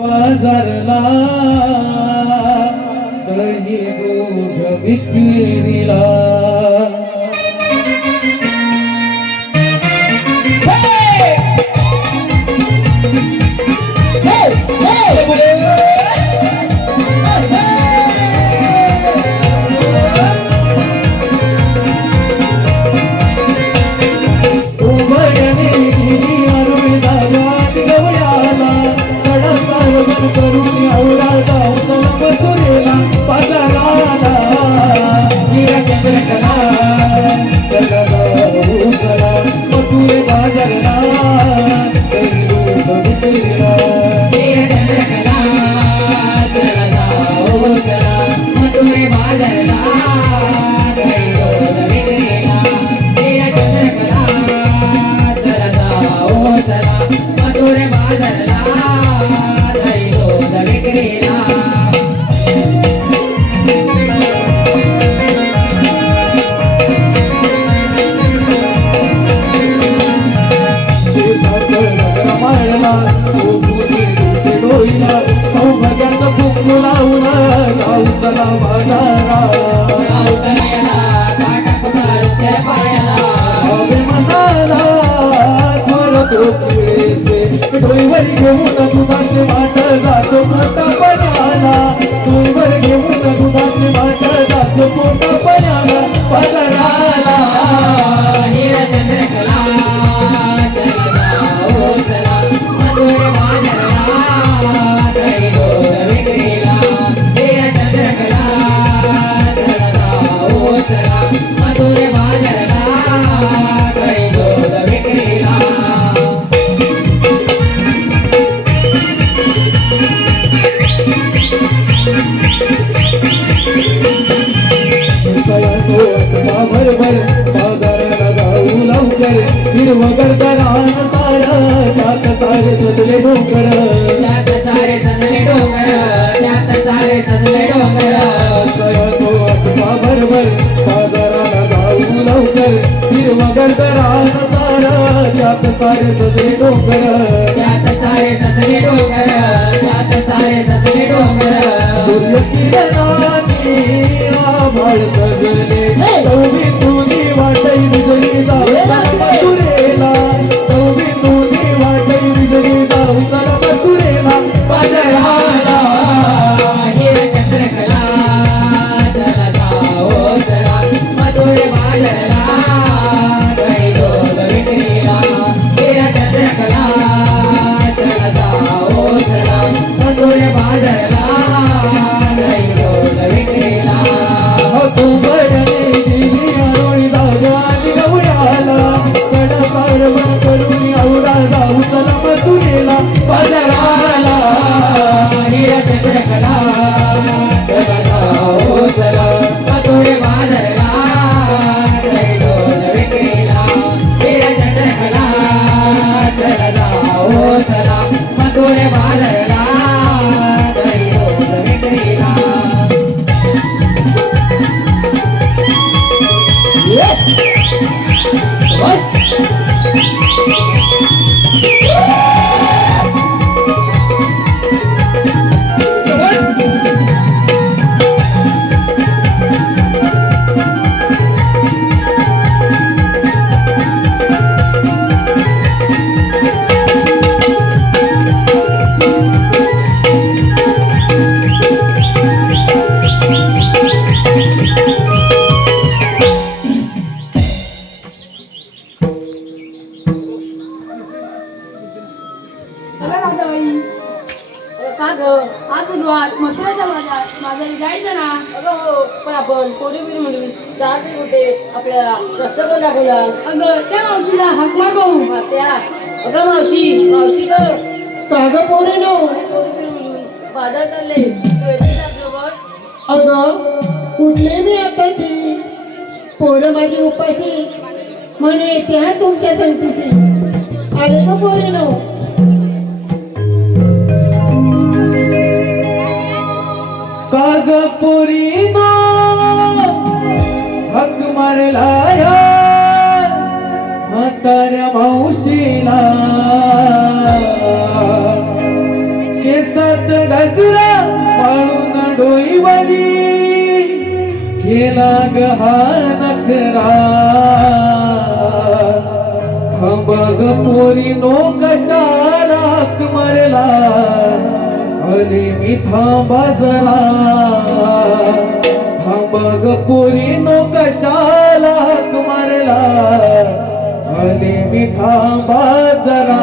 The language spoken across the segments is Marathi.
बाजारला दही दूध विक्रीला उठले मी आताशी पोरं माझी उपाशी म्हणून येते तुमच्या संगतीशी आले का पोरे नो काग पोरीनो हक मारला म्हाताऱ्या मावशीला केसा केसात गजरा पाळून डोईवली केला ग हा नखरा बघ पोरी नो कशाला हाक मारला अरे मी थांबा जरा बघ पोरी नो कशाला हाक मारला अरे मी थांबा जरा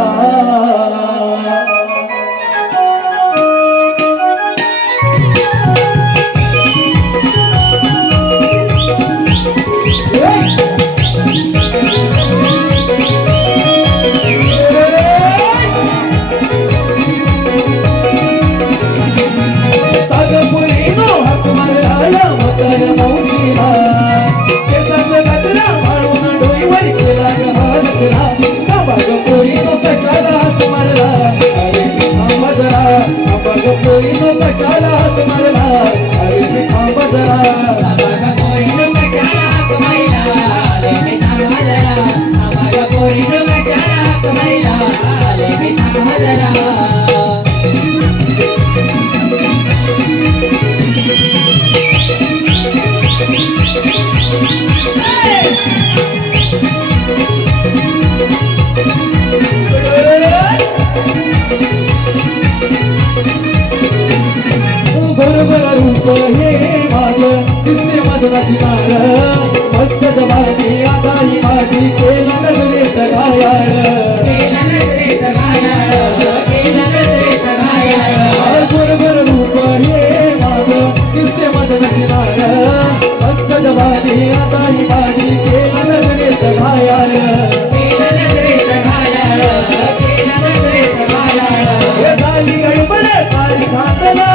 रूप हे माझं दिसते माझं किनार मस्त जबानी आता ही माझी केला नजरे सगायाळ बरोबर रूप हे माझं दिसते माझं किनार मस्त जबानी आता ही माझी केला नजरे सगायाळ गाली गडबड सारी खातला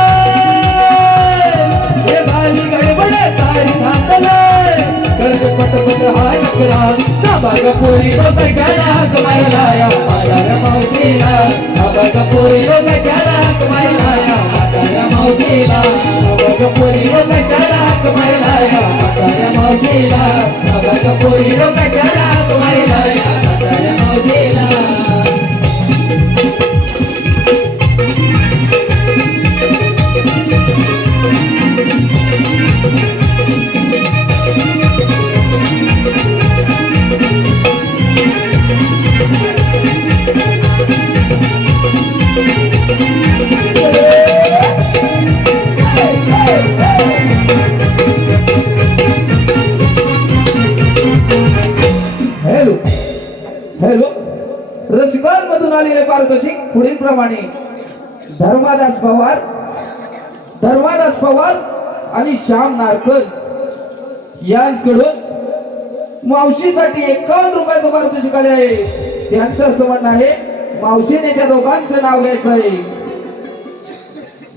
पट हा नकरा बाग पोरी कशाला हाक मारला माझ्या मावशीला बाग पोरी कशाला हाक मारला माझ्या मावशीला बाग पोरी कशाला हाक मारला माझ्या मावशीला बाग पोरी कशाला हाक मारला माझ्या मावशीला हॅलो हॅलो रसिकांमधून आलेले पारितोषिक पुढील प्रमाणे धर्मादास पवार आणि श्याम नारकर यांच्याकडून मावशीसाठी 51 रुपयाचं पारितोषिक आले आहे. त्यांचं असं म्हणणं आहे मावशीने त्या दोघांचं नाव घ्यायचं आहे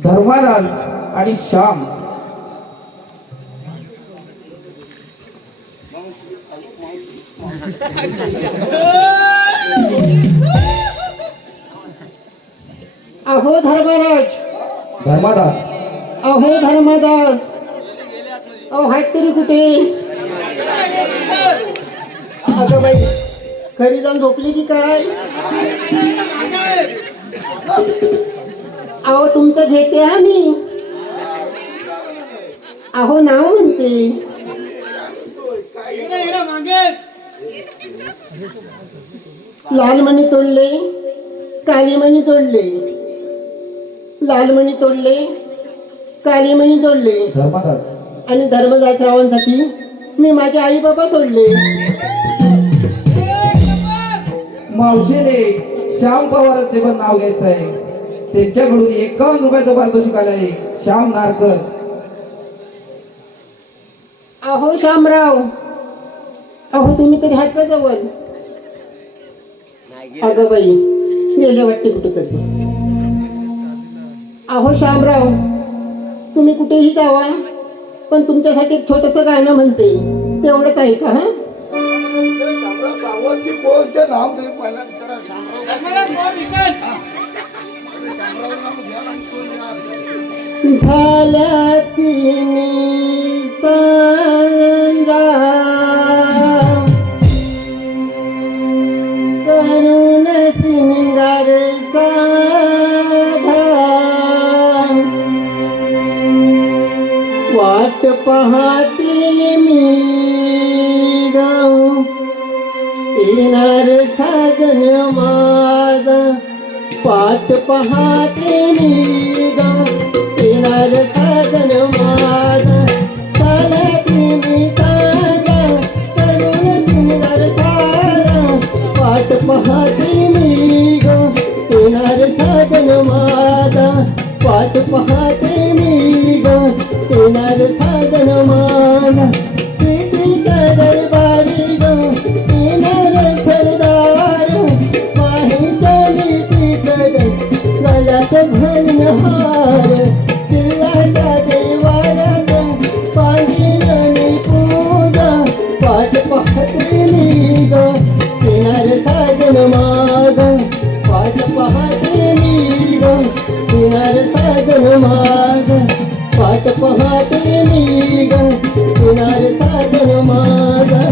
धर्मादास आणि श्याम. अहो धर्मराज अहो धर्मदास अहो हात तरी कुठे अगं बाई घरी जाऊन झोपली की काय अहो तुमचं घेते आम्ही अहो नाव म्हणते लालमणी तोडले कालीमणी तोडले लालमणी तोडले कालीमणी तोडले आणि धर्मदासरावांसाठी मी माझे आई बाबा सोडले. मावशीने श्याम पवारांचे पण नाव घ्यायचं आहे. त्यांच्याकडून 51 रुपयाचं पारितोषिक आलं आहे श्याम नारकर. अहो श्यामराव अहो तुम्ही तरी हात का जवळ अगं बाई गेले वाटते कुठे तरी. अहो श्यामराव तुम्ही कुठेही जावा पण तुमच्यासाठी एक छोटस गाणं म्हणते तेवढंच आहे का? हा झाल्या तिन्ही सांगा करून सिंगार साधा पाहते मी गाव येणार साजन माझा पाठ पाहते मी गाव येणार साजन माझा चालती मी साजा करून सुंदर सारा पाठ पाहते मी गाव येणार साजन माझा पाठ पाहते मी गाव येणार साजन माझा पेटीच्या दरबारी गाव येणार सरदार माहिती तिकड गळ्यात घालून हार तिळाच्या देवाऱ्यात पांढरी पूजा पाठ पाहते मी ग येणार साजन माझा पाठ पाहते मी ग येणार साजन माझा पाठ पाहते मी ग येणार साजन माझा.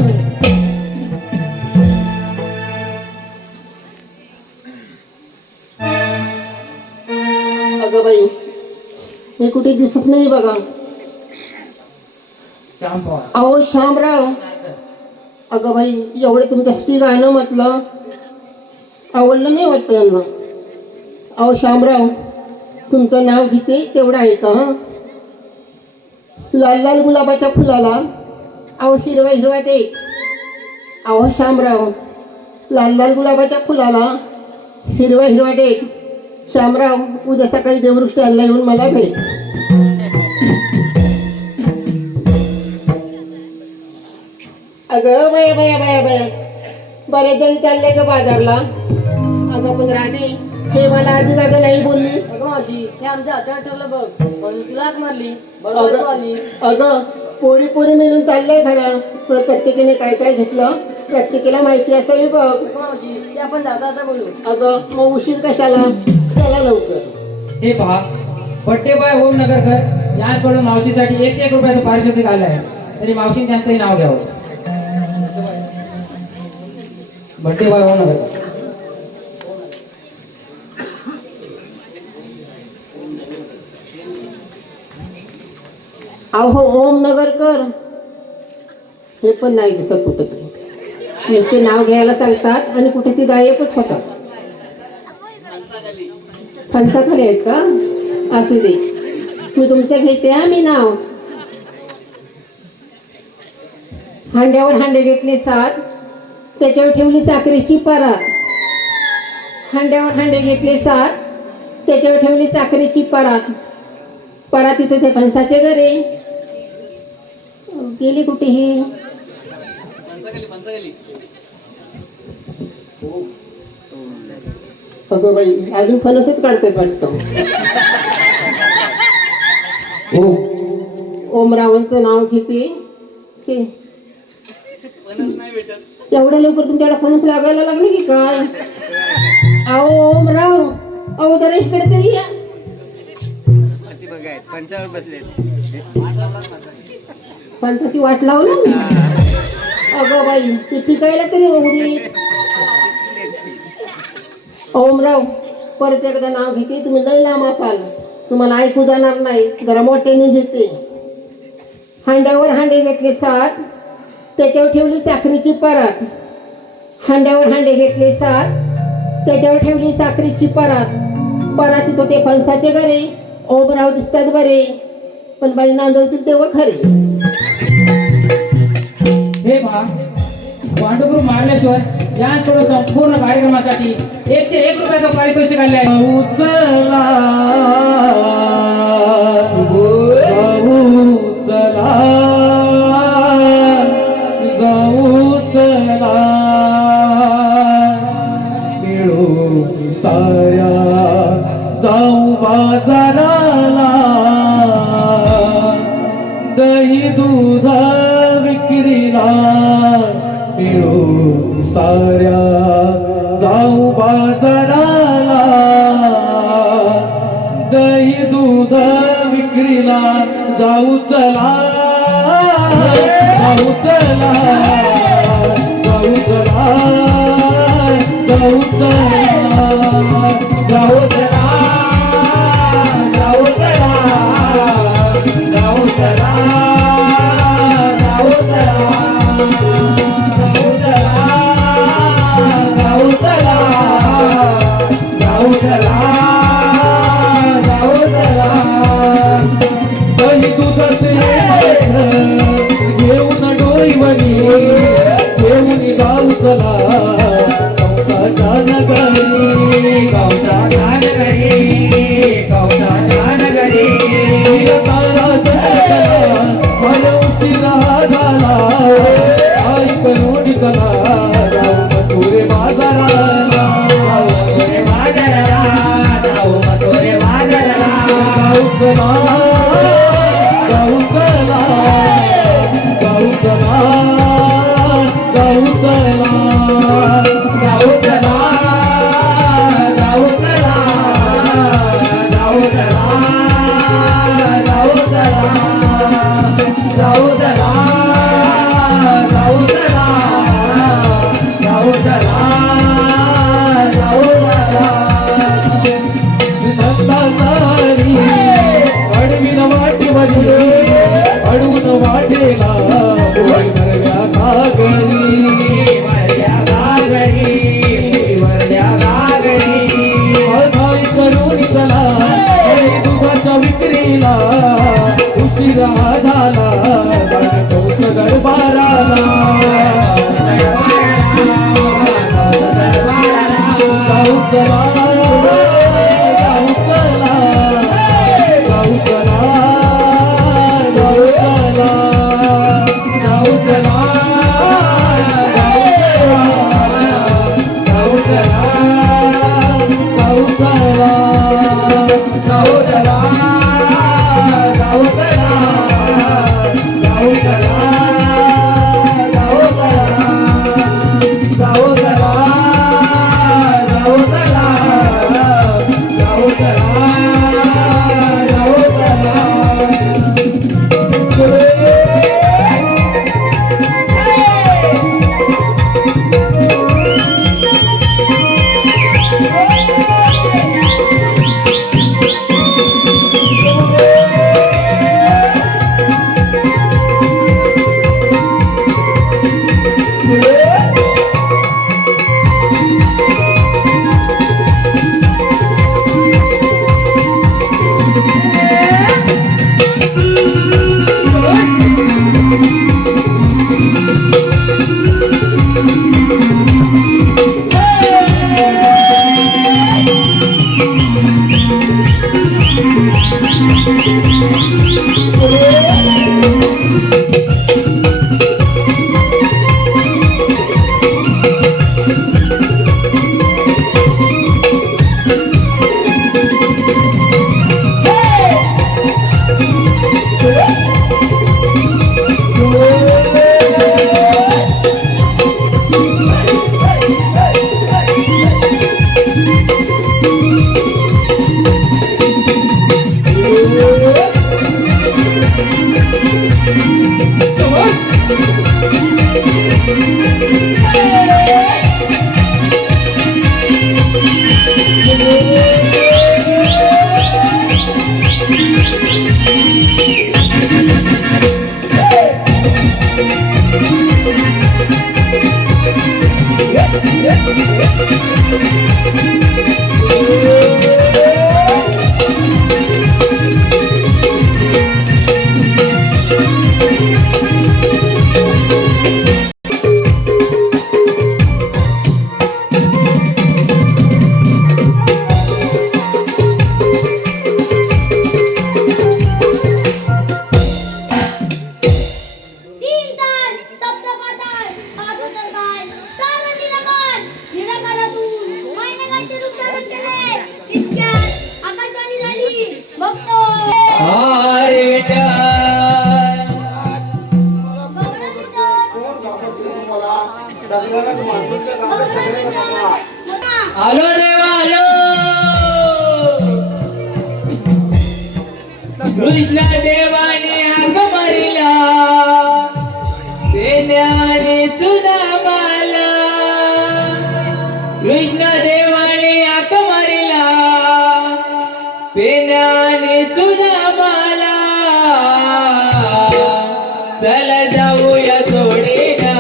अगं बाई हे कुठे दिसत नाही बघा. अहो श्यामराव, अगं बाई एवढे तुमच्यासाठी गाणं म्हटलं आवडलं नाही वाटतं यांना. अहो श्यामराव तुमचं नाव घेते तेवढं आहे का? हं लाल लाल गुलाबाच्या फुलाला अहो हिरवा हिरवा दे. अहो श्यामराव लाल लाल गुलाबाच्या फुलाला हिरवा हिरवा दे. श्यामराव उद्या सकाळी देववृष्टी आणला येऊन मला भेट. अगं बाया बाया बाया बाया बरेच जण चालले ग बाजारला. अगं पण राधे हे मला आधी का नाही बोललीस? अगं मावशी हे आमच्या हातावर ठेवलं बघ म्हणून तुला हाक मारली बरोबर तू आली. अगं पोरी पोरी मिळून चाललंय खरं पण प्रत्येकीने काय काय घेतलं प्रत्येकीला माहिती असावी बघ. अगं मावशी ते आपण जाता आता बोलू. अगं मग उशीर कशाला चला लवकर. हे पहा बड्डे बॉय ओम नगरकर यांच्याकडून मावशीसाठी 101 रुपयाचं पारितोषिक आलं आहे. तरी मावशीने त्यांचंही नाव घ्यावं. बड्डे बॉय ओम नगरकर. अहो ओम नगरकर हे पण नाही दिसत कुठं तरी. नुसते नाव घ्यायला सांगतात आणि कुठे ती गायबच होतात. फणसाखाली आहेत का? असू दे मी तुमचं घेते हा मी नाव. हांड्यावर हांडे घेतले 7 त्याच्यावर ठेवली साखरेची परात. हांड्यावर हांडे घेतले 7 त्याच्यावर ठेवली साखरेची परात. परातीत ते फणसाचे घरे गेली कुठेही. अगं बाई अजून फणसच काढतात वाटतं. ओमरावांचं नाव घेते. एवढ्या लवकर तुमच्याकडे फणस लागायला लागले की काय? अहो ओमराव अहो जरा इकडे तरी या. फणसाची वाट लावलं ना. अगं बाई ती पिकायला तरी होऊ. ओमराव परत एकदा नाव घेते. तुम्ही लई लांब असाल तुम्हाला ऐकू जाणार नाही. जरा मोठ्याने घेते. हांड्यावर हांडे घेतले 7 त्याच्यावर ठेवली साखरेची परात. हांड्यावर हांडे घेतले 7 त्याच्यावर ठेवली साखरेची परात. परातीत होते फणसाचे घरे. ओमराव दिसतात बरे पण बाई नांदवतील तेव्हा खरे. हे पहा पांडुपुर मार्लेश्वर यांच्याकडून संपूर्ण कार्यक्रमासाठी 101 रुपयाचं पारितोषिक आले आहे. उचला चला जाऊ चला मिळू साऱ्या जाऊ बाजाराला. दही दूध विक्रीला मिळू साऱ्या जाऊ बाजाराला. दही दूध विक्रीला जाऊ चला जाऊ चला जाऊ चला जाऊ चला जाऊ चला जाऊ चला जाऊ चला चला जाऊ चला जाऊ चला जाऊ चला जाऊ चला जाऊ चला जाऊ चला जाऊ चला जाऊ चला जाऊ चला जाऊ चला जाऊ चला नंदासारी अडविन वाटेमध्ये अडवून वाटेला वरल्या घागरी अधाई करून चला दुधाच्या विक्रीला उशिरा झाला तोच दरबाराला जाऊ चला जाऊ चला जाऊ चला जाऊ चला जाऊ चला जाऊ चला जाऊ चला जाऊ चला जाऊ चला जाऊ चला जाऊ चला जाऊ चला जाऊ चला जाऊ चला जाऊ चला हरे विठ्ठल आलो देवा आलो कृष्ण देवाने हाक मारिला देण्याने सुदामाला कृष्ण देवाने हाक मारिला देण्याने सुदामाला चल जाऊया जोडीला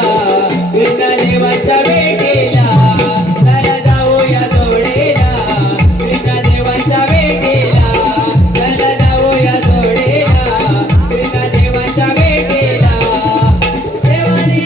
कृष्ण देवाच्या भेटीला चल जाऊया जोडीला कृष्ण देवाच्या भेटीला चल जाऊया जोडीला कृष्ण देवाच्या भेटीला देवाने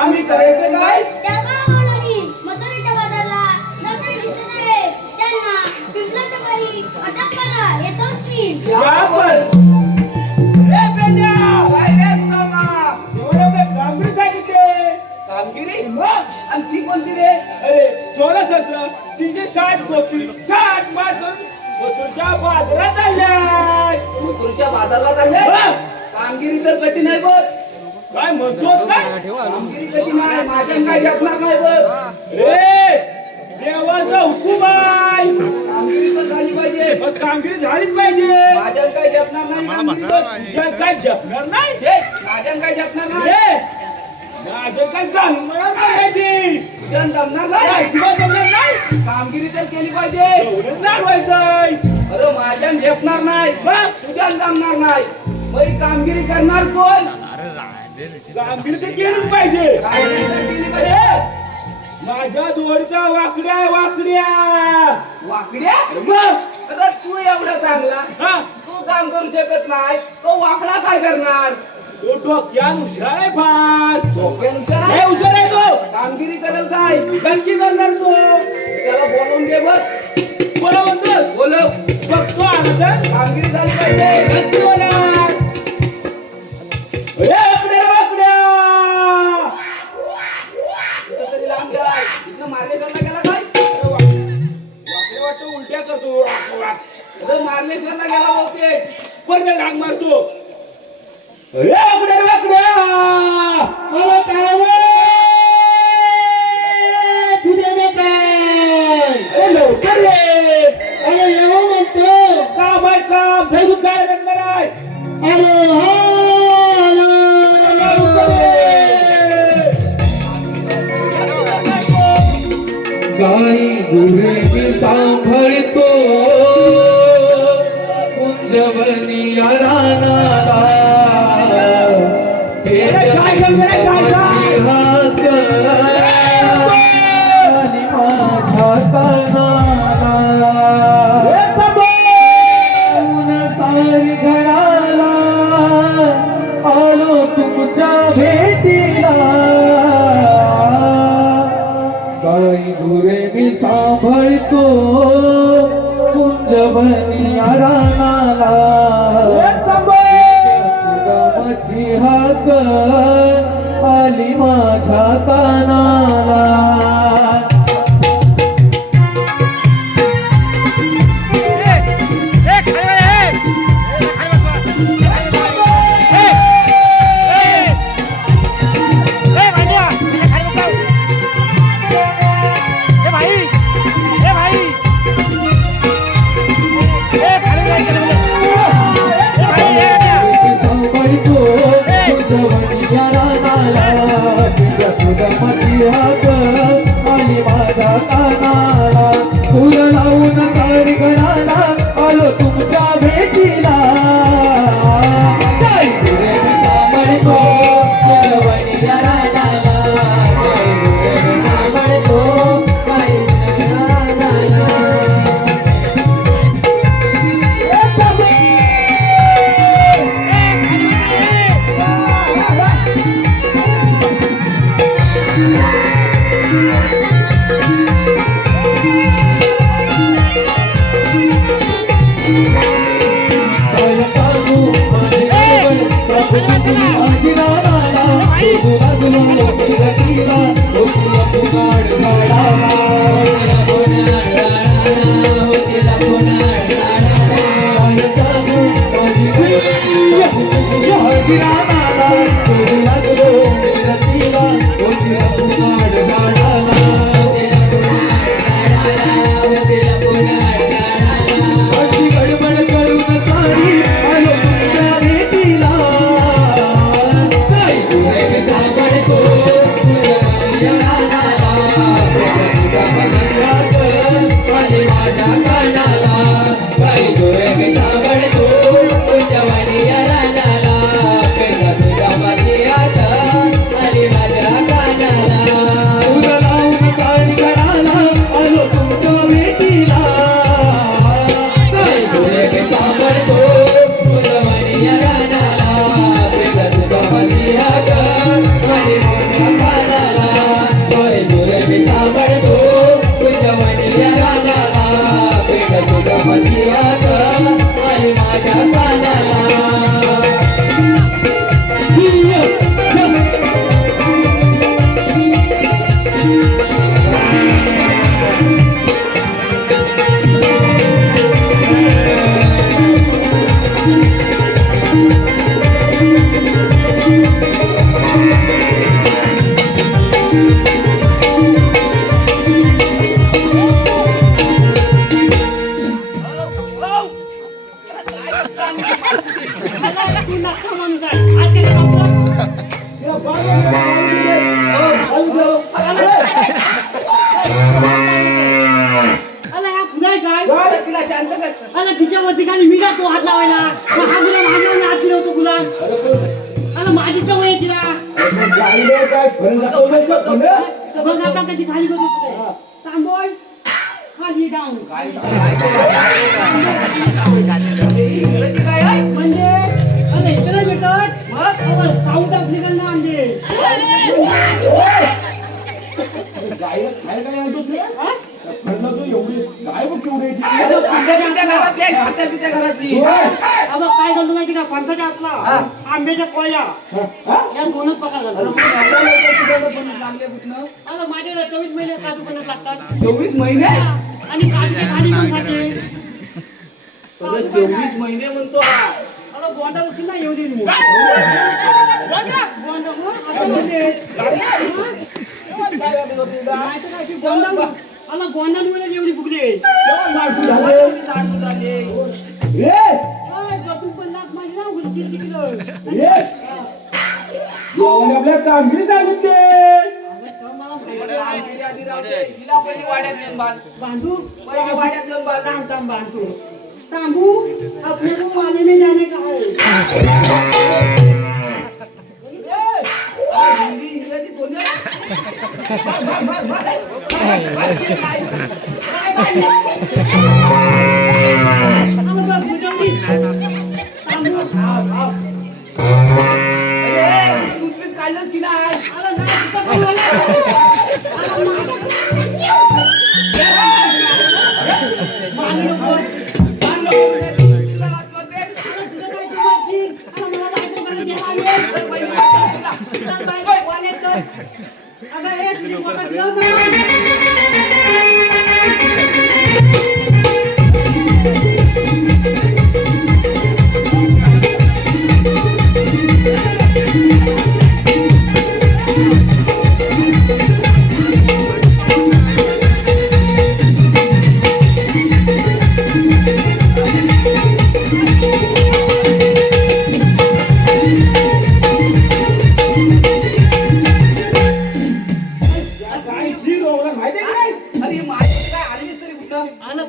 आम्ही करायचं काय? त्या गावावरून मथुरेच्या बाजारला नजरे दिसत आहे त्यांना पिंपलाच्या घरी अटक करा येतोच मी. या पण. ए बेटा, काय करतो मा? एवढं कामगिरी सांगितले. कामगिरी? मग आणि ती कोणती रे? अरे 16 तिचे 60 गोपी थाट मार करून मथुरच्या बाजारात चालल्या. मथुरच्या बाजारला चालल्या? कामगिरी तर कठीण आहे बघ. काय म्हणतोस काय? कामगिरी कठीण आहे, माझ्या काय जपणार नाही बघ. रे देवाचा हुकूम आहे. कामगिरी तर झाली पाहिजे. मग कामगिरी झालीच पाहिजे. माझ्या काय जपणार नाही कामगिरी तर. तुझ्या काय जपणार नाही? माझ्या काय जपणार नाही? माझ्या काय चालणार नाही. तुझ्या जमणार नाही. तुला जमणार नाही. कामगिरी तर केली पाहिजे. एवढंच नाही व्हायचंय. अरे माझ्या झेपणार नाही. तुझ्या जमणार नाही. मग कामगिरी करणार कोण? कामगिरी तर केलीच पाहिजे. कामगिरी तर केली पाहिजे. माझ्या जोडीच्या वाकड्या वाकड्या वाकड्या. मग आता तू एवढा चांगला तू काम करू शकत नाही, तो वाकडा काय करणार? तो डोक्यान हुशार आहे फार. डोक्यान हुशार आहे तो. कामगिरी करेल काय? नक्की करणार तो. त्याला बोलवून घे बघ. बोला म्हणतोस? बोलव. बघतो आला तर कामगिरी झाली पाहिजे. नक्की होणार. वाकड्या वाकड्या तरी लांब जाय. इथनं मार्लेश्वरला गेला काय? वाकडे वाटतो उलट्या करतो. मार्लेश्वरला गेला बहुतेक. परत डाग मारतो. वाकड्या वाकड्या अरे काय तुझे मी काय लवकर ये. अरे येऊ म्हणतो काम आहे काम. धैर्य काय भेटणार आहे? अरे लवकर ये. गाई गुरे मी सांभाळतो कुंजवनी रानाला काय करणार? काय काय? हात आणि माझ्या कानाला ऊन सारी घडाला आलो तुमच्या भेटीला गाई गुरे मी सांभाळतो कुंजवनी रानाला सुदामाची हाक आली माझ्या कानाला फुल लावून तारी घराला आलो तुमच्या भेटीला काय गुरे मी सांभाळतो कुंजवनी रानाला काय गुरे मी सांभाळतो काय रानाला गडबड करून सारी आलो तुमच्या भेटीला काय गुरे मी सांभाळतो कुंजवनी रानाला आणि माझ्या कानाला काय गुरे मी सांभाळतो कुंजवनी रानाला सुदामाची हाक आली माझ्या कानाला बघ आता कधी खाली बघतो तांबोळ खाली डाऊन म्हणजे अरे इकडे भेटत साऊथ आफ्रिकन आणले काय झालं माहिती का पंथाच्या आतला आंब्याच्या कोया या दोनच प्रकार झाला माझ्याकडे 24 महिने काजू बनत लागतात 24 महिने आणि काजूची खाली पण खाते 24 महिने म्हणतो हा. अरे गोंडा उचल ना येऊ दे गोंडामुळे एवढी फुगले आपल्या कामगिरी सांगितले बांधू बांधू तांबू अपने को पानी में जाने का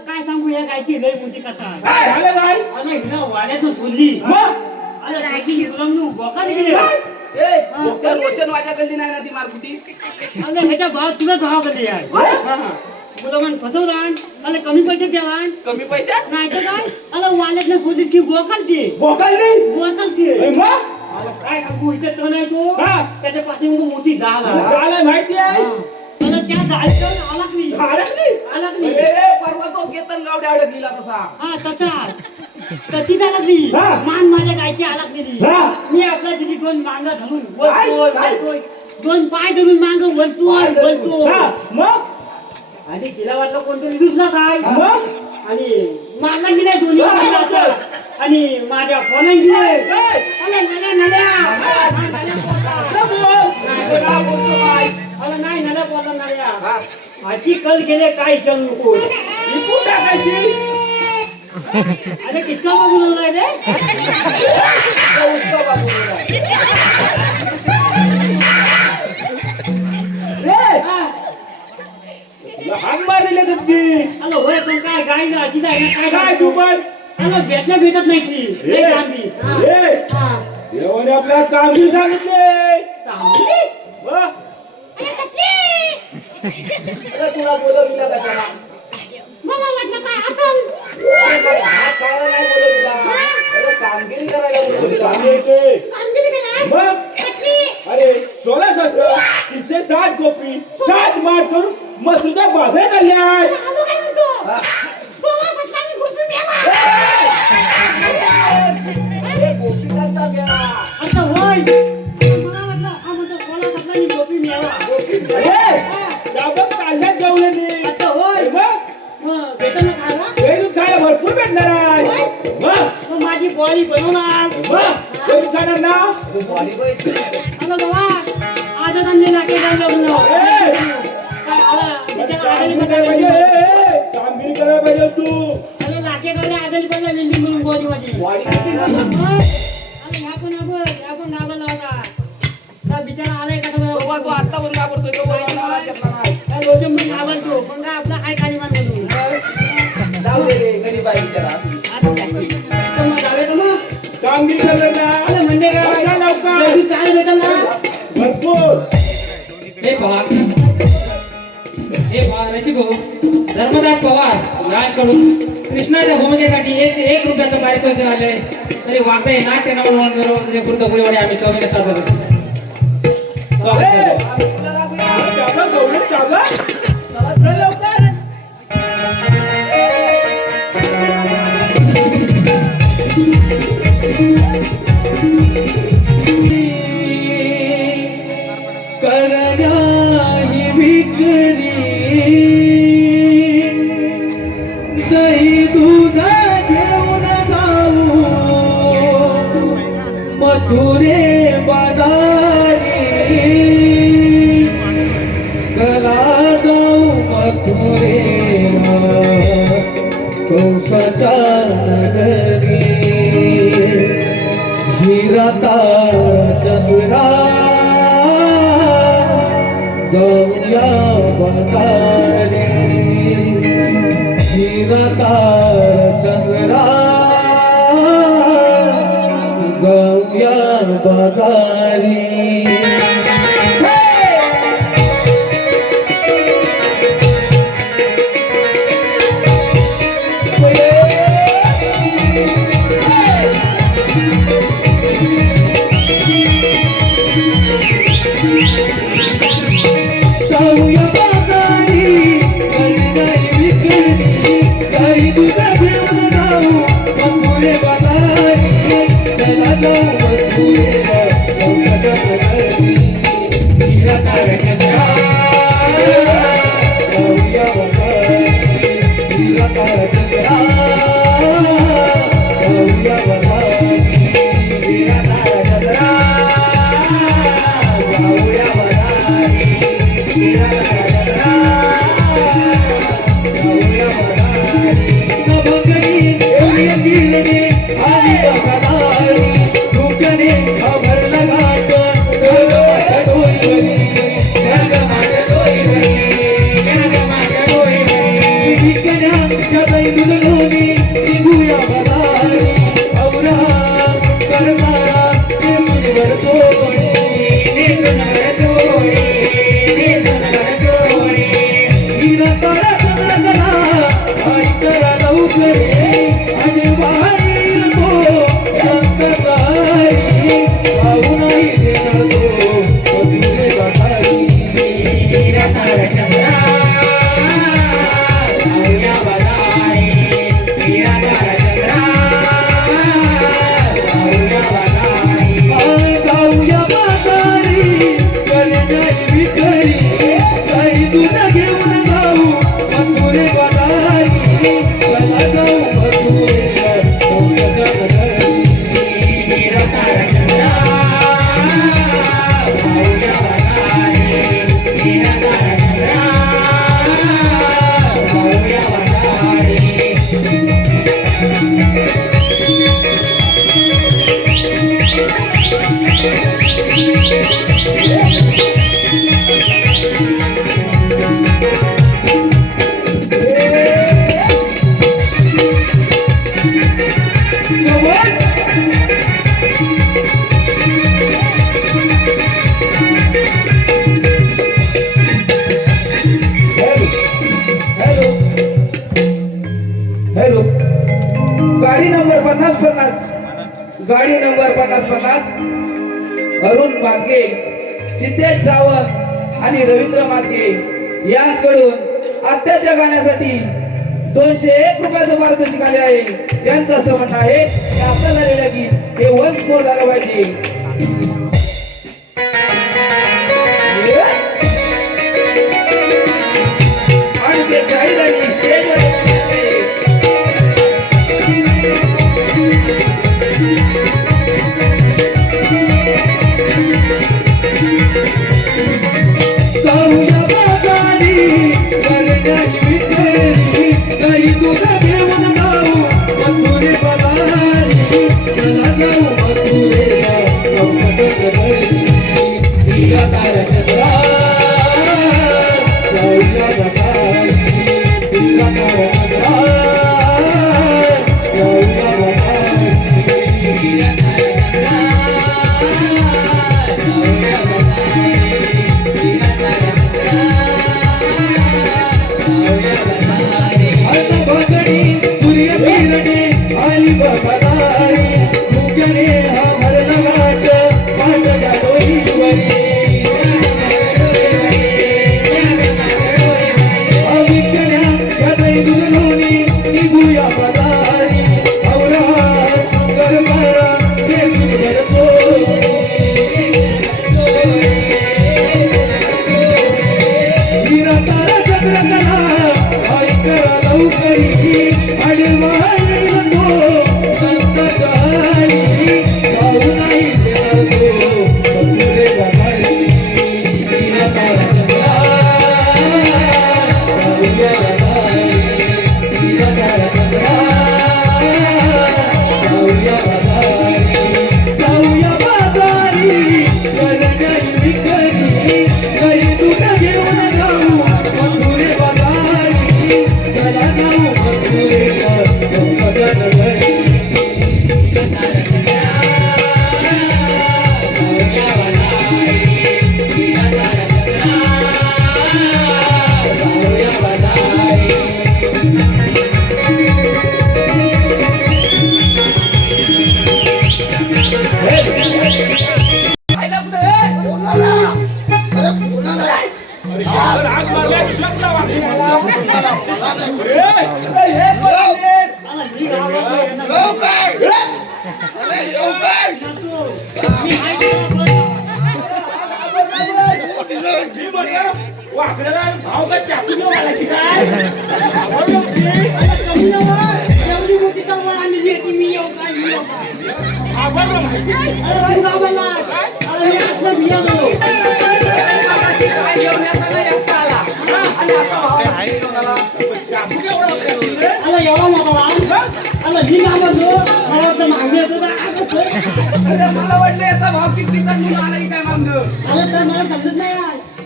काय सांगू या गायची लय मोठी कथा अरे हिला वाड्यातून सोडली अरे गायची बोकाली गेली रोशन वाजाकडली नाही ना ती मारकुटी अरे ह्याच्या भाव तुला भाव कधी आहे तुला म्हण फसवला अरे कमी पैसे द्यावा कमी पैसे नाही तर काय अरे वाड्यातून सोडली की बोकालते काय सांगू इथे तो नाही तो त्याच्या पाठीमागे मोठी डाल आहे माहिती आहे त्या डाळीचं अडकली परवा तो केतन गावडे अडकलीला तसा हा तसा ती अडकली मान माझ्या गायची अडकलेली मी आपल्या तिथे दोन मांग धरून वरतोय दोन पाय धरून मांग वरतोय आणि तिला वाटलं कोणतरी दुसरा काय आणि मारला गेलाय दोन्ही आणि माझ्या फोन गेलाय नाही नल्या बोलला नल्या आजी कल गेले काय चल नको विकून टाकायची अरे किसका बोलला रे हाक मारलेले तुमची हॅलो होय पण काय गाय ना आजी काय काय तू पण हॅलो भेटत नाही ती देवाने आपल्या कामगिरी सांगितले तुला बोलवलं कशाला मला वाटलं काय असल कामगिरी करायला कामगिरी केलाय मग अरे 16 सत्र 360 गोपी 7 मार करून मसुदा बाजारात आल्या आलो काय म्हणतो बोला पटलानी गुरु मेला आता होय मला वाटलं हा म्हणतो कोणा पटलानी गोपी मेवा अरे जाबक काढल्यात गवळणी आता होय मग भेटन खायला वेळून खायला भरपूर भेटणार आहे मग माझी बॉडी बनवणार मग वेळून खाणार ना हॅलो बाबा आजच आणलेला के लग्न कामगिरी करायला पाहिजे तू अरे लाके गले आदली पण लिहिली म्हणून बॉडी माझी अरे ह्या पण नावं लावला त्या बिचारा आलाय का तू आता पण घाबरतोय तो बोलावला घेतला नाही रोजम पण घाबरतो पण काय आपला काय काळी मान म्हणून जाऊ दे रे गरीब आहे बिचारा आता मग जावे तर मग कामगिरी करणार ना अरे म्हणजे काय लवकर काय भेटल ना भरपूर हे पवार रसिक हो, धर्मदास पवार यांकडून कृष्णाच्या भूमिकेसाठी 101 रुपयाचं पारितोषिक आले. तरी वाचे नाट्य नवल गुरुदगुळीवाडी आम्ही सौम्य सादर करतो. स्वागत करतो. करण्याही विक्री दही दूध घेऊन जाऊ मथुरे बाजारी. चला जाऊ मथुरेला कंसाच्या नगरी. हिरता चंद्रा जाऊया बाजारी. हिरता चंद्रा जाऊया बाजारी. जाऊया बाजारी करण्याही विक्री काही दूध घेऊन जाऊ मथुरे बाजारी. चला जाऊ मथुरेला कंसाच्या नगरी. हिरता चंद्रा जाऊया बाजारी. हिरता चंद्रा जाऊया बाजारी. हिरता चंद्रा जाऊया बाजारी. नभकरी एवढी किरणे आणि बघणारी डोक्याने भरला घाट माझ्या डोईवरी. माझ्या डोईवरी. माझ्या डोईवरी. विकण्याच्या दैदुललोनी निघूया बाजारी. औरा करणारा ते मुलीवर तोडी. हॅलो, गाडी नंबर 50-50, गाडी नंबर 50-50 अरुण मातगे, सिद्धेश सावंत आणि रवींद्र मातगे यांच्याकडून आत्याच्या गाण्यासाठी 201 रुपयाचं पारितोषिक आले आहे. यांचं असं म्हणणं आहे की आपलं झालेलं गीत हे वन्स मोर झालं पाहिजे. आणि ते जाहीर आणि स्टेजवर जाऊया बाजारी करण्याही विक्री काही दूध घेऊन जाऊ मथुरे बाजारी. चला जाऊ मथुरेला कंसाच्या नगरी. हिरता चंद्रा जाऊया बाजारी. हिरता चंद्रा जाऊया बाजारी. हिरता चंद्रा जाऊया बाजारी. तारा चंद्रकला ऐकरा लवकरी आडवा येईल तो संतकाळी जाऊ नाही देणार तो तुरे बघाई नीला तारा चंद्रा जाऊया बघाई नीला तारा चंद्रा जाऊया बघाई जाऊया बाजारी करण्याई विकरी काही तुला घेऊन जाऊ मथुरे बाजारी चला जाऊ मथुरेला गणपती घरी जाऊया बाजारी आयला कुठे अरे यार आग मारल्या दुसरा कुठला वाकड्याला भाव का चाकू घेऊन आला की काय एवढी मोठी तलवार आणलेली आहे की मी येऊ काय मी येऊ काय आम्हाला माहिती आहे अरे तू बाबाला अरे मी आतलं मी आलो काय घेऊन येताना एकटा आला आणि आता चाकू केवढा होता तुझे अरे एवढा मोठा अरे मी घाबरलो मला वाटतं मागणी येतो अरे मला वाटलं याचा भाव किती कमी आला की काय मागणं अरे तर मला समजत नाही यार.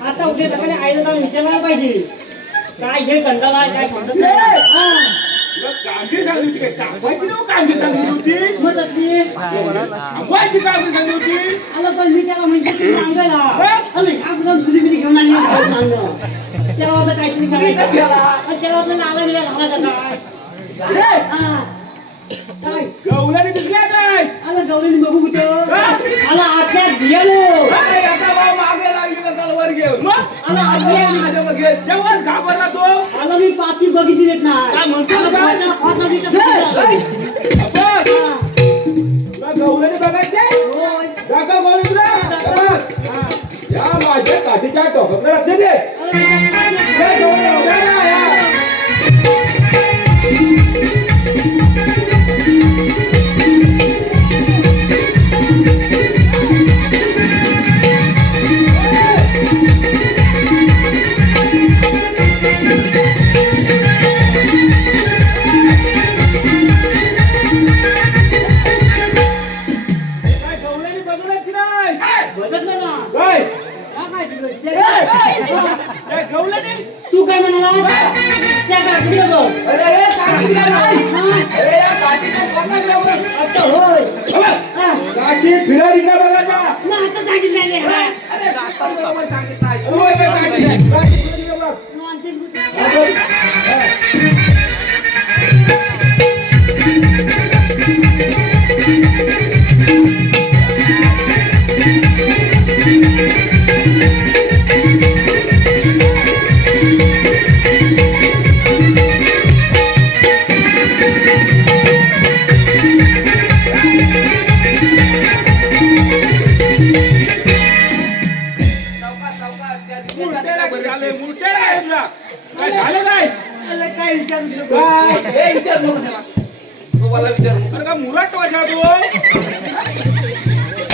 आता उद्या सकाळी आईला जाऊन विचारायला पाहिजे काय हे कंटाळा आहे, काय समजत नाही हा. तुला कांदी सांगली होती काय कापायची ना कांदी सांगली होती मग तशी थांबवायची कांदी सांगली होती आलं पण मी त्याला म्हणजे तू सांगायला अरे ह्या गुलाम तुझी बिरी घेऊन आली आहे, सांगणं त्याला वाटलं काहीतरी करायचं आणि त्याला आपल्याला आला बिला झाला का काय हा काय गवल्याने दिसल्या काय आलं गवळीने बघू कुठं आला आत्या गेलो अरे याचा भाव मागे लागली का तलवार घेऊन मग आला आत्या माझ्या मागे तेव्हाच घाबरला तो आला मी पाती बघितली देत नाही काय म्हणतो आला काय? पोटाला फासा दिसत नाही. अब्बास, हा. तुला गवल्याने बघायचे होय. दाखव बोलू तुला अब्बास, हा. या माझ्या काठीच्या टोकाकडे लक्ष दे अरे हे गवल्या उद्या ना, या. काय गवल्याने बघलंस की नाही बघितलं ना काय हा काय तुझं? त्या गवल्याने तू काय म्हणाला त्या काकडीला बघ अरे हे काठीला नाही. अरे या काठीच्या टोकाकडे बघ. आता होय बघ. हा. काठी फिराडीला बघायचा ना आता सांगितलं नाही हा. अरे डॉक्टर बरोबर सांगितलं आहे. होय, काय काठी आहे. काठी फिराडीला बघ. तू आणखीन कुठे? हा, बघ. मुर्ट्याला काय झालंय? मुर्ट्याला काय तुला? काय झालं काय? अरे काय विचारू तुला? काय? हे विचार नको त्याला. अरे का मुराट वाजा तू?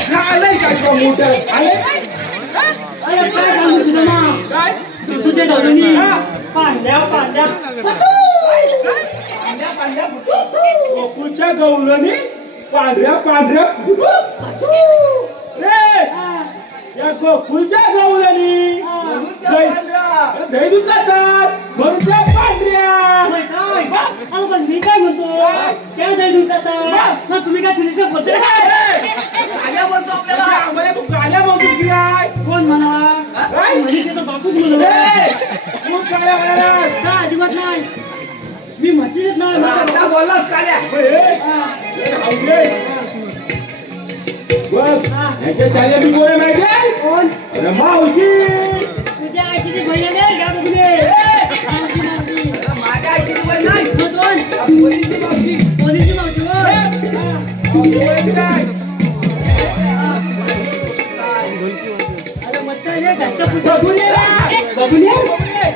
झालंय काय तुला मुर्ट्याला? झालंय? अरे काय सांगू तुला ना काय? तुझ्या ढोलणी हा. पांड्या पांड्या गोकुळच्या गवळणी पांढऱ्या पांढऱ्या रे या गोकुळच्या गवळणी दही दूध खातात म्हणून त्या पांढऱ्या होय काय? अरे पण मी काय म्हणतो त्या दही करता ना तुम्ही काय तुझ्या बोलते काल्या बोलतो आपल्याला आम्हाला तू काल्या बोलतो की काय कोण म्हणा काय? म्हणजे ते तर बापूच म्हणून तू काल्या म्हणाला काय अजिबात नाही मी म्हणतेच नाही मला. आता बोललास काल्या हा. बघ ह्याच्या शाळेत मी कोण आहे माहिती आहे? कोण अरे मावशी तुझ्या आईची बहिणी घ्या बघून ये. मावशी, मावशी. माझ्या आईची बहीण नाही मग कोण? पोलीसची मावशी पोलीसची मावशी होय. हा. मावशी ओळखली काय? अरे मच्छर हे घट्ट बघून ये. बघून ये. बघून ये.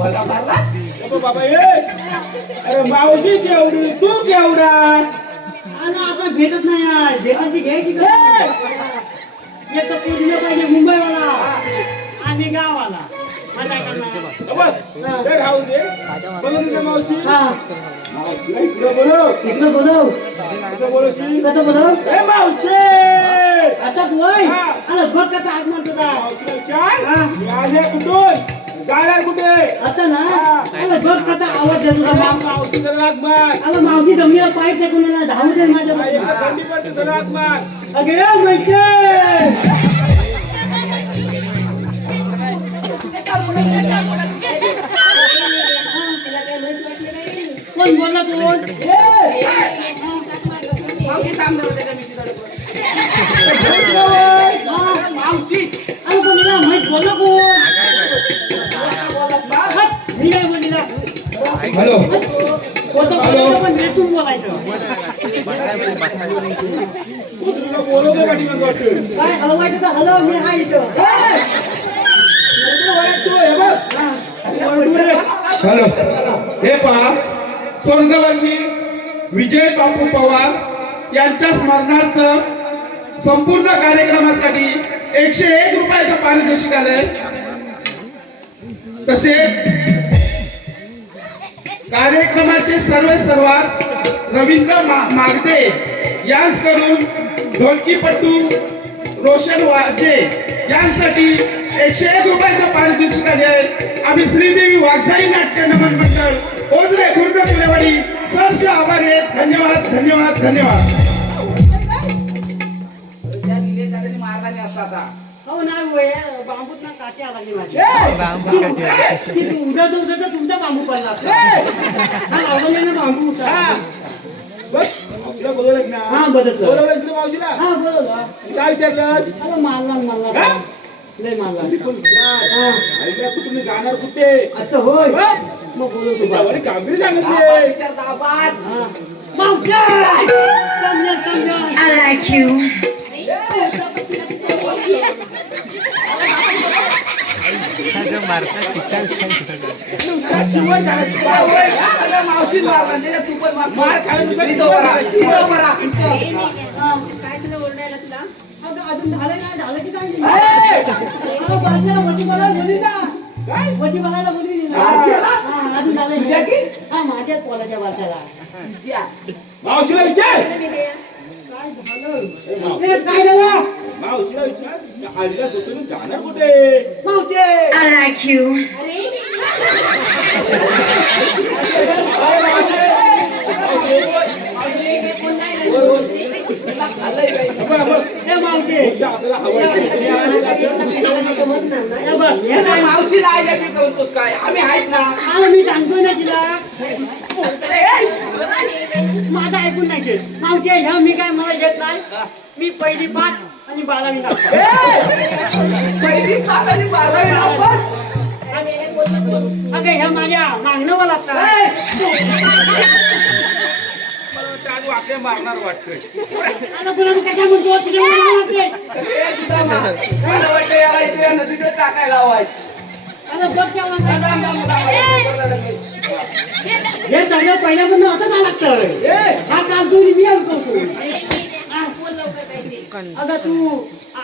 बोला मारला अगं बाबा ये अरे मावशी केवढी तू केवढा आणि आपण भेटत नाही यार भेटत ती घ्यायची का एक तर पुढे पाहिजे मुंबईवाला आणि गावाला मजा करणार बघ ते राहू दे बघू दे मावशी हा मावशीला इकडे बोलव इकडं बोलव इकडे बोलवशी कसं बोलव ए मावशी आता वय हा. अरे बघ कसा आग मारतो का मावशीला विचार हा. मी आले कुठून जाणार कुठे आता ना हा. अरे बघ कसा आवाज देतो का बाप मावशी सर राग मार अरे मावशी जमिनीला पाय टेकून धावू दे माझ्या हा, एकदा थंडी पडते सर राग मार अगे मैके कोण बोलला कोण मावशी अरे बोलला माहित बोलला कोण मी काय बोलला हॅलो पण रेटून बोलायचं तुला बोलवतो पाठीमागं वाटतं. काय हलवायचं तर हलव मी हा इथं तू ओरडतो, हे बघ. ओरडतोय. हॅलो हे पहा स्वर्गवासी विजय बापू पवार यांच्या स्मरणार्थ संपूर्ण कार्यक्रमासाठी 101 रुपयाचं पारितोषिक आलंय तसेच कार्यक्रमाचे सर्वात रवींद्र मागदे यांकडून ढोलकीपटू रोशन वाजे यांसाठी 101 रुपयाचं पारितोषिक आले आहे. आम्ही श्रीदेवी वाघजाई नाट्य नमन मंडळ ओझरे खुर्द फुलेवाडी सहर्ष आभारी आहेत. धन्यवाद धन्यवाद धन्यवाद. हो ना बांबूत ना काटे आला की माझी उद्या तुमचा बांबू पडला हा लावलेला ना बांबू होता हा. बघ, मावशीला बोलवलंस ना? हा, बदललं. बोलवलंस ना मावशीला? हा बोला काय विचारलंस? अरे मारला हा? लय मारला मी पण विचार. हा आईला तू तुम्ही जाणार कुठे? आता होय हा? मग बोलतो तुझ्यावरी कामगिरी सांगितली. I like you. नुसता जीवन करायचं. मार खायला नुसतं जीवन करायचं. अजून झालं नाही झालं की बाजूला वटी बघायला बोली ना काय? वटी बघायला बोली ना बारक्याला? हा, अजून झालं हा माझ्याच पोलाच्या बारक्याला मावशीला विचार. काय झालं मावशीला विचार. मी आईला दुसरीने जाणार कुठे? मावते I like you. हे मावते आपल्याला हवायचं. तुम्ही आले मी सांगतोय ना तिला माझं ऐकून नाही घेत मावते ह्या मी काय मला येत नाही मी पहिली 5 आणि 12वी नापास. अगं ह्या माझ्या मागणं लागतात मला वाटतं आज वाकडे मारणार वाटतंय. आता तुला मी काय म्हणतो तुझ्या आता बघ हे झालं पहिल्यापासून होतं ना लागतं हा काम तुम्ही मी करतो अगं तू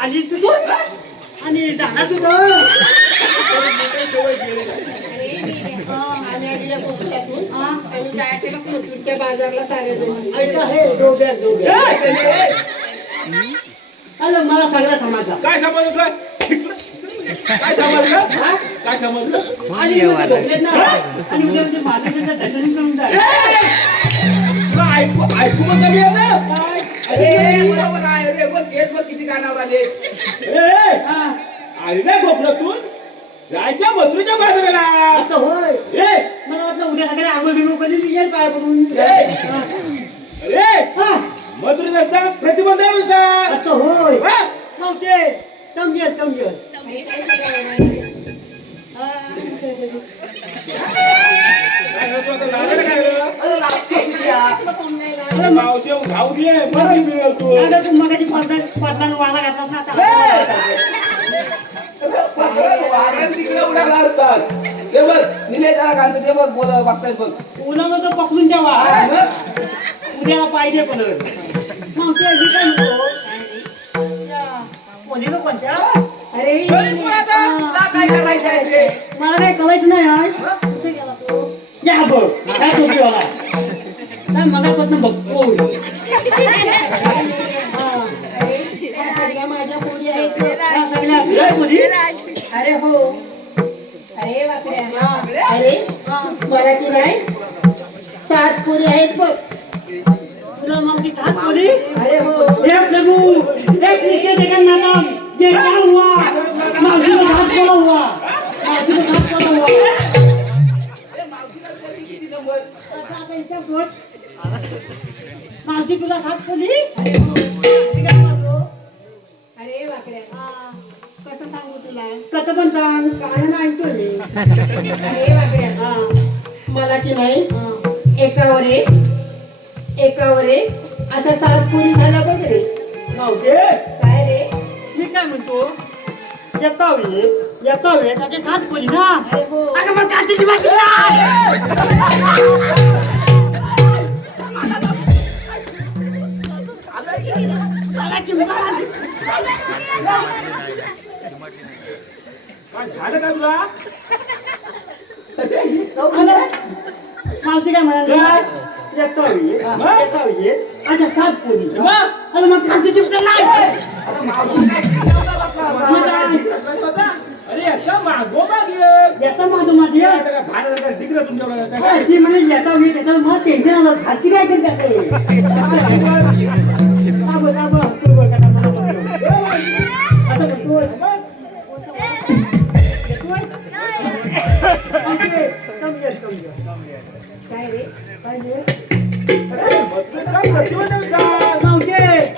आली तू आणि जाणार तू मला सगळं समाजा काय समजलं? काय समजलं? काय समजलं? आणि झोपलेत ना आणि उद्या म्हणजे माझ्याकडे दर्शन करून जाय तुला ऐकू पण कमी आलं? हा आईला कोकणातून जायच्या मथुरेच्या बाजूला. आता होय मला वाटलं उद्या सगळ्या आंघोळ बिंघोळ कधी येईल पाय पडून अरे हा मथुरेत असता प्रतिबंधानुसार. आता होय हा? नव्हते समजेल काय होतं आता नारायण काय रे? मावशी घाऊ दे बरं मिळेल तू. आता तू मगाची पाटलानं वाला घातलास ना आता तिकडे उडाला असतात ते बघ निले त्याला घालतो ते बघ बोला बघतायत बघ उन्हानं तर पकडून द्यावा हा, मग? उद्याला पाहिजे पण मग ते मी काय म्हणतो मुलीला कोणत्या अरे तरी पण आता तुला काय करायचं आहे ते? मला काही कळायचं नाही आहे कुठे गेला तो या बघ काय टोपीवाला काय मगापासून बघतो या सगळ्या माझ्या पोरी आहेत या सगळ्या आपल्या मुली अरे हो अरे बापरे अरे मला की नाही 7 पोरी आहेत बघ तुला मग ती खात मुली अरे हो हे प्रभु एक लिखे देखा नाम ये क्या हुआ मावशी को हाथ खोला हुआ मावशी को हाथ खोला हुआ मावशी तुला हात खोली अरे बापरे कसं सांगू तुला कसं पण सांग कानानं ऐकतो मी अरे बापरे मला की नाही एकावर एक अशा 7 पोरी झाल्या बघ रे मावशी काय रे मी काय म्हणतो येता वेळ त्याचे हात खोली ना अरे हो अगं मग काशीची भाजी काय झालं का तुला मावशी काय म्हणाली काय? येता मग? वेळ अच्छा 7 खोली मग? अरे मग काशीची नाही आता मावशी काय केलं होता? अरे आता मागोमाग ये. येता माझी आता काय भाडं काय डिग्र तुमच्याकडे आता काय? ती म्हणे येता वेळ त्याच्यावर मला टेन्शन आलं खाची काय करते काय रे बदलून काय प्रतिबंध विचार.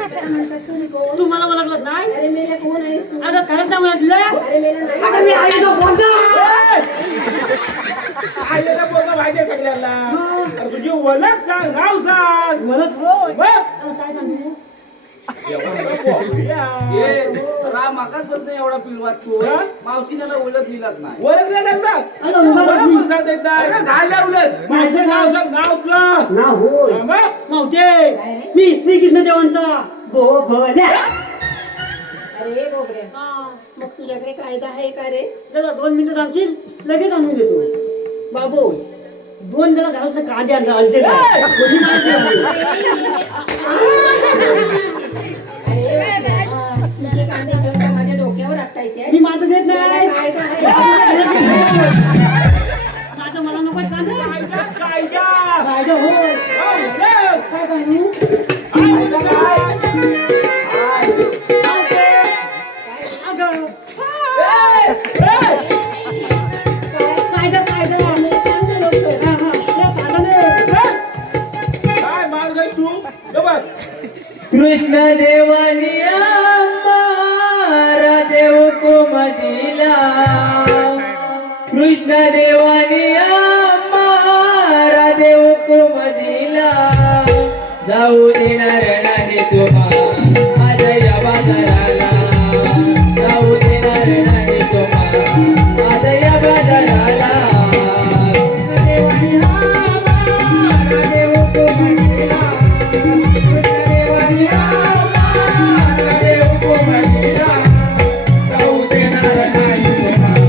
तू मला ओळखलं नाही अरे मेल्या कोण आहेस तू अगं खरंच नाही ओळखलं अरे मेल्या नाही अगं मी आईचा बोलता काय याला बोलणं माहिती आहे सगळ्यांना अरे तुझी ओळख सांग नाव सांग ओळख होय मग? काय सांगू एवढा पिलवात तू हा? मावशीला ओळख दिलाच नाही ओळखलं नाही ना अगं उभा ओळख राहा. पण सांगता येत नाही. काय लावलंस माझं नाव सांग नाव तुझं ना होय हा, मग? मावते मी श्रीकृष्ण देवांचा भोभल्या अरे बोबड्या मग तुझ्याकडे कायदा आहे का रे जरा 2 मिनिटं थांबशील लगेच आणून देतो बाबू 2 जण घरात कांदे आणला अलते तुझे कांदे घेऊन माझ्या डोक्यावर टाकायचे मी माझं देत नाही कायदा आहे माझं मला नको कांदे कायदा कायदा माझं होय हा, ओळख. काय सांगू काय म्हणतो काय? अगं ए! कायदा कायदा सांग ना लवकर. हा हा या कांदाने काय माणूस आहेस तू हे बघ. कृष्ण देवानी आम्हा देव कोमदिला कृष्ण देवानी आम्हा देव कोमदिला जाऊ देणार नाही तुम्हा आज या बाजाराला जाऊ देणार नाही तुम्हा आज या बाजाराला कृष्ण देवानी आम्हा देव कोमदिला जाऊ देणार नाही तुम्हाला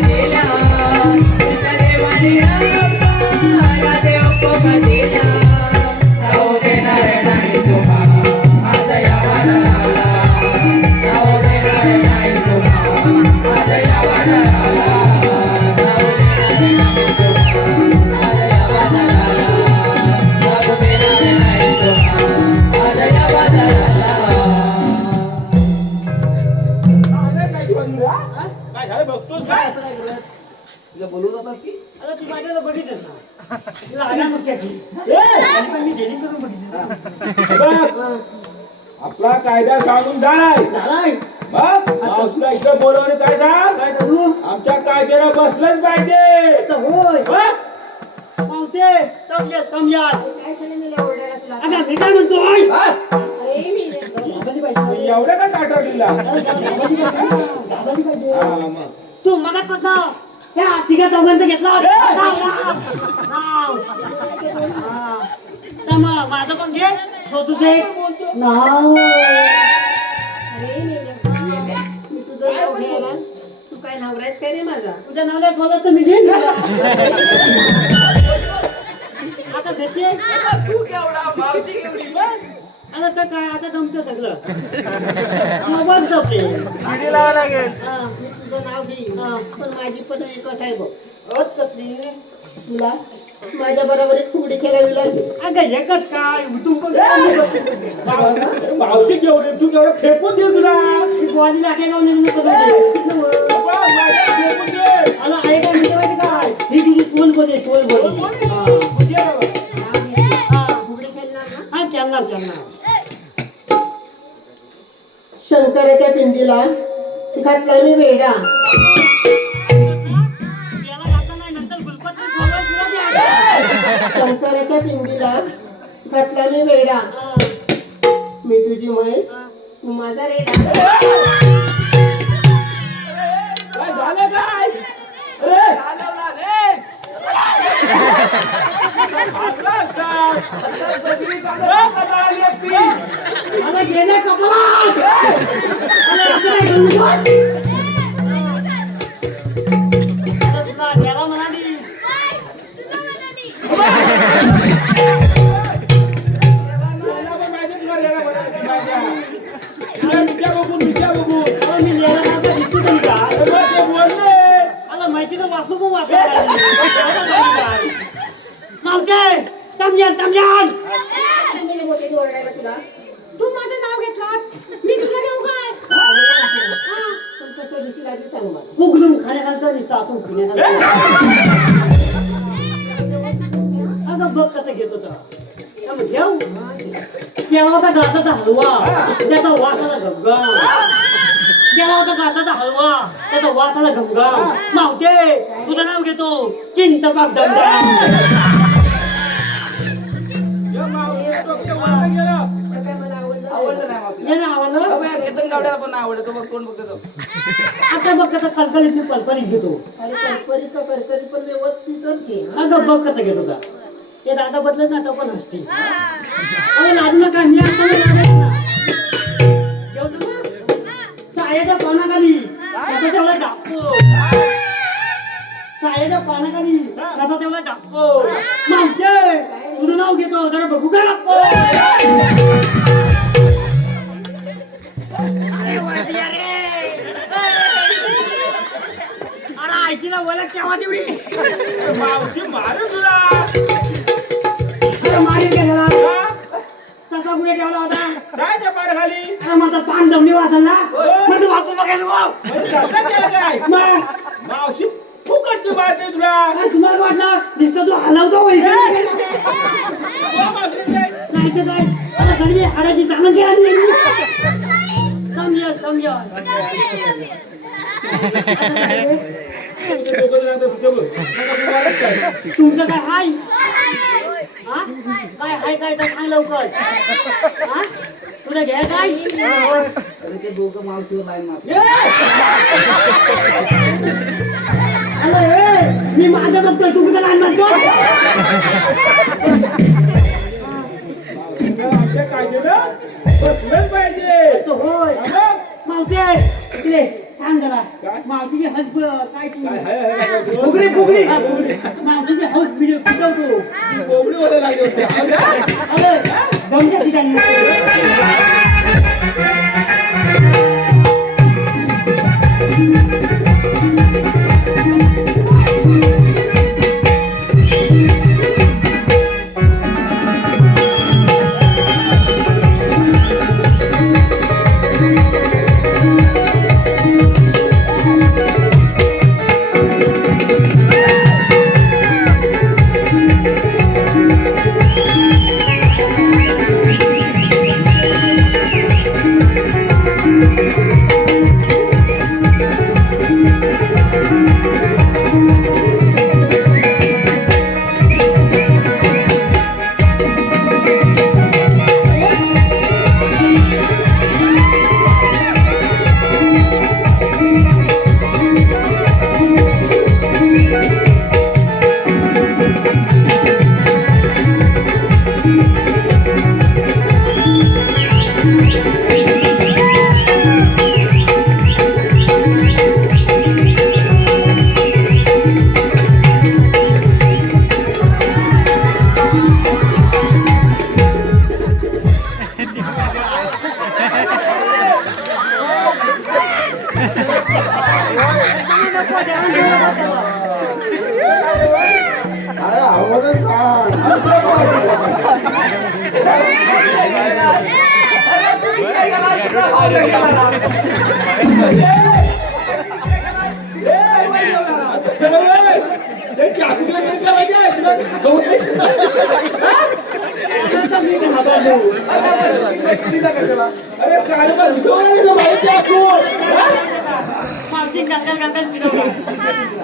बजेला कृष्ण देवानी राधे अप्पा बजेला जाऊ देणार नाही तुम्हा आज या वादळाला जाऊ देणार नाही तुम्हा आज या वादळाला जाऊ देणार नाही तुम्हा आज या वादळाला जाऊ देणार नाही तुम्हा आज या वादळाला काय झालं बघतोस काय तुला बोलू जातात की आता ती माझ्याला बघितलं ना तिला आल्या मग त्याची आणि पण मी डेली करून बघितलं बघ, आपला कायदा सांगून झालाय झालाय बघ मावशीला इथं बोलवणे काय सांग काय करू आमच्या कायद्याला बसलंच पाहिजे तर होय बघ, मावते समजा समजा काय सांगितलं मला ओरडायला तुला? आता मी काय म्हणतोय हा? अरे मी घाबरली पाहिजे. एवढं का टाटवलीला घाबरली पाहिजे. हा, मग. तू मला कसं त्या तिघा चौघांचा घेतला ए! तर मग माझं पण घे तो तुझे नाव अरे मी तुझं नाव घ्यायला तू काय नवरायच काय रे माझा? तुझ्या नावाला बोलत तर मी घेईन आता भेटते तू केवढा मावशी केवढी बस आता तर काय आता जमतं सगळं मोबाईल जपते किती लावा लागेल मी तुझं नाव घेईन पण माझी पण एक अट आहे बघ. होत कसली तुला माझ्या बरोबर फुगडी खेळावी लागेल. अगं एकच काय तू पण मावशी केवढी तू केवढं फेकून दे तुला बॉडी लागे गाव नेहमी बाबा, माझ्या फेकून दे आला आहे काय म्हणजे माहिती काय ही तुझी टोल बने टोल बने म्हणजे बाबा. नाव घे. फुगडी खेळणार ना? हा चालणार चालणार शंकराच्या पिंडीला घातला मी वेडा. याला घातला नाही नंतर गुलपत्री ठेवलं तुला द्यायचं. शंकराच्या पिंडीला घातला मी वेडा. मी तुझी म्हैस तू माझा रेडा. काय झालं काय अरे भागला असता मला गेले कपाळात. मला याचं नाही गंमत. आता तुला द्यायला म्हणाली. मिशा बघू अहो, मी लिहायला नव्हतं दिसतो तुमचा. ते बोलले मला माहिती तर वाचू पण वाचायला लागली. मावते समजाल समजाल मी मोठे ओरडायला तुला. तू माझं नाव घेतलं मी तुला घेऊ काय पण कसं दिसली आधी सांग मला. उघडून खाण्याखालचा दिसतो आपण पिण्याखालचा अगं बघ कसं घेत होता घेऊ केला होता गाताचा हलवा त्याचा वासाला गमगा केला होता गाताचा हलवा त्याचा वासाला गमगा मावते तुझं नाव घेतो चिंतपाक दमगा या मावशी तो ते वरनं गेलं. काय मला आवडलं आवडलं नाही मावशी हे ना आवडलं केतन गावड्याला पण नाही आवडलं तो बघ कोण बघतो तो आता बघ कसं कलकलीत कलकलीत घेतो अरे करकरीचं करकरी पण व्यवस्थितच घे. अगं बघ कसं घेत होता ते दादा बदलत ना तो पण हसते अगं लाडू नका मी आता नाही लागत ना जेवतो ना चायाच्या पानाखाली त्याचा तेवढा दाखतो चायाच्या पानाखाली त्याचा तेवढा दाखतो मावशे तुझं नाव घेतो जरा बघू काय लागतो अरे आईची ना बोला केव्हा तेवढी मावशी मारू तुला अरे मारी गेला हा? तसा कुठे ठेवला होता काय त्या पाण्याखाली अरे माझा पान जमली वाचला मग तू वाचू बघायला म्हणजे ससा केलं काय मग मावशी फुकटची मारते तुला काय तुम्हाला वाटलं दिसतो तू हलवतो होईल हो, मावशी काय? नाही तर काय आता सगळी हाडाची जाणं केली समजा समजा ते डोकं जरा ते बघ. नका तुम्हालाच काय. तुमचं काय हाय हा काय हाय काय तर सांग लवकर हा तुला घ्या काय अरे ते दोघं मावशीवर लाईन मारतो अरे मी माझं बघतोय तू कुठं लहान म्हणतो आमच्या कायद्यानं बसलंच पाहिजे होय हा? मावते इकडे सांग जरा काय? मावशीची हस काय तू काय हाय, हाय, हाय, हाय. फुगडी फुगडी मावशीची हौस व्हिडिओ पिटवतो कोंबडी मध्ये लागली होती अरे दमच्या ठिकाणी अरे काय माहिती मावशी गंगल गंगल फिरवला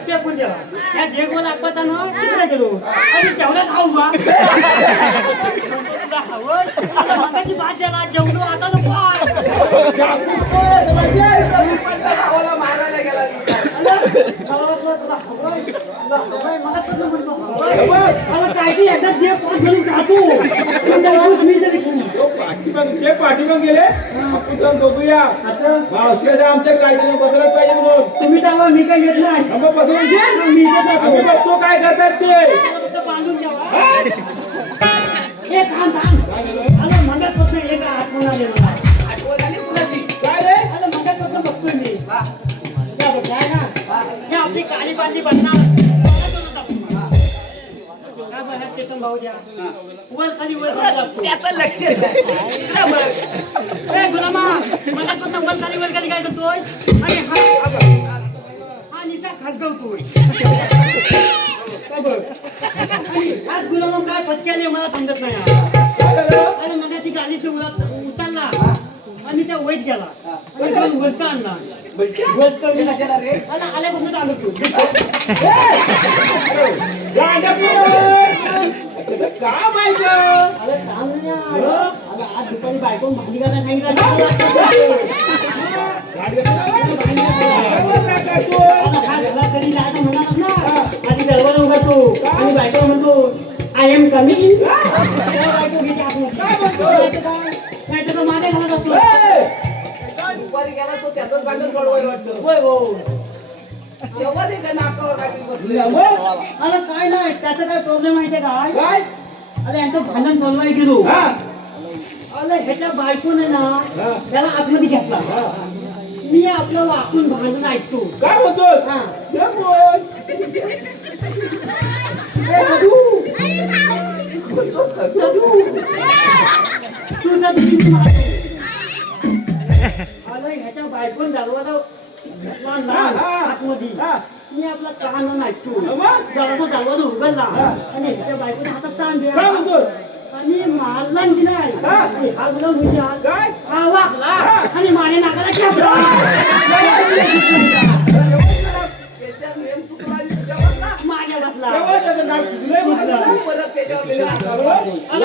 ते पण देवा या जेगोला आपतानं तिकडे गेलो आणि तेवढ्याच खाऊ बा आता मगाची भात झाला जेवलो आता नको मारायला गेला ते पाठीमाग गेले आपण जाऊन बघूया मावशीला आमच्या काहीतरी बसला पाहिजे म्हणून तुम्ही टाका मी काय घेत नाही आम्ही बसवून दे. मी इथे आम्ही बघतो काय करतात ते फक्त बांधून घ्यावा हे थांब अरे मगाच फक्त एक आठवण आली मला आठवण आली कुणाची काय रे अरे मगाच फक्त बघतोय मी त्या बघताय ना हे आपली काळी बांधली बनणार काय बघा चेतन भाऊ द्या वर खाली वर खाली लागतो त्याचं लक्ष इकडं बघ. ए गुलामा मगाच फक्त वर खाली वर खाली काय करतोय आणि हा निचा खासगवतोय काय बघ आज गुलामा काय फटके आले मला समजत नाही अरे मगाची गाडीतून उतरला आणि त्या वैत गेला आणि जाऊन वलता आणला बोलतो मी कशाला रे आणि आल्यापासून आलो तू काम आहे का अरे काम नाही अरे आज दुपारी बायको भांडी घालायला सांगितलं हा घरात कधी जायचं म्हणालाच ना आधी दरवाजा उघडतो आणि बायको म्हणतो आय एम कमिंग बायको घेते आतमध्ये नाही तर माझ्या घरात असतो दुपारी गेला तो त्याचंच भांडण सोडवायला वाटतं होय हो तेव्हा ते नाकावर टाकून बसले अरे काय नाही त्याचा काय प्रॉब्लेम आहे काय काय अरे यांचं भांडण सोडवायला गेलो हा अरे ह्याच्या बायकोने ना त्याला आतमध्ये घेतला मी आपलं वाकून भांडण ऐकतो काय म्हणतोस हा. हे बोल. तू ना तुम्ही मारतो. अरे ह्याच्या बायकोन दरवाजा घेतला ना हा. आतमध्ये हा. मी आपला कान ऐकतो मग? दरवाजा उघडला आणि ह्याच्या बायकोने हातात कान काय दिला म्हणतोस आणि मारला की नाही हा. आणि हा गुलाम हुशार. काय हा वाकला आणि माझ्या नाकाला खेचला. माझ्या बसला तेव्हा त्याचं नाक सुचलंय माझं. परत त्याच्यावर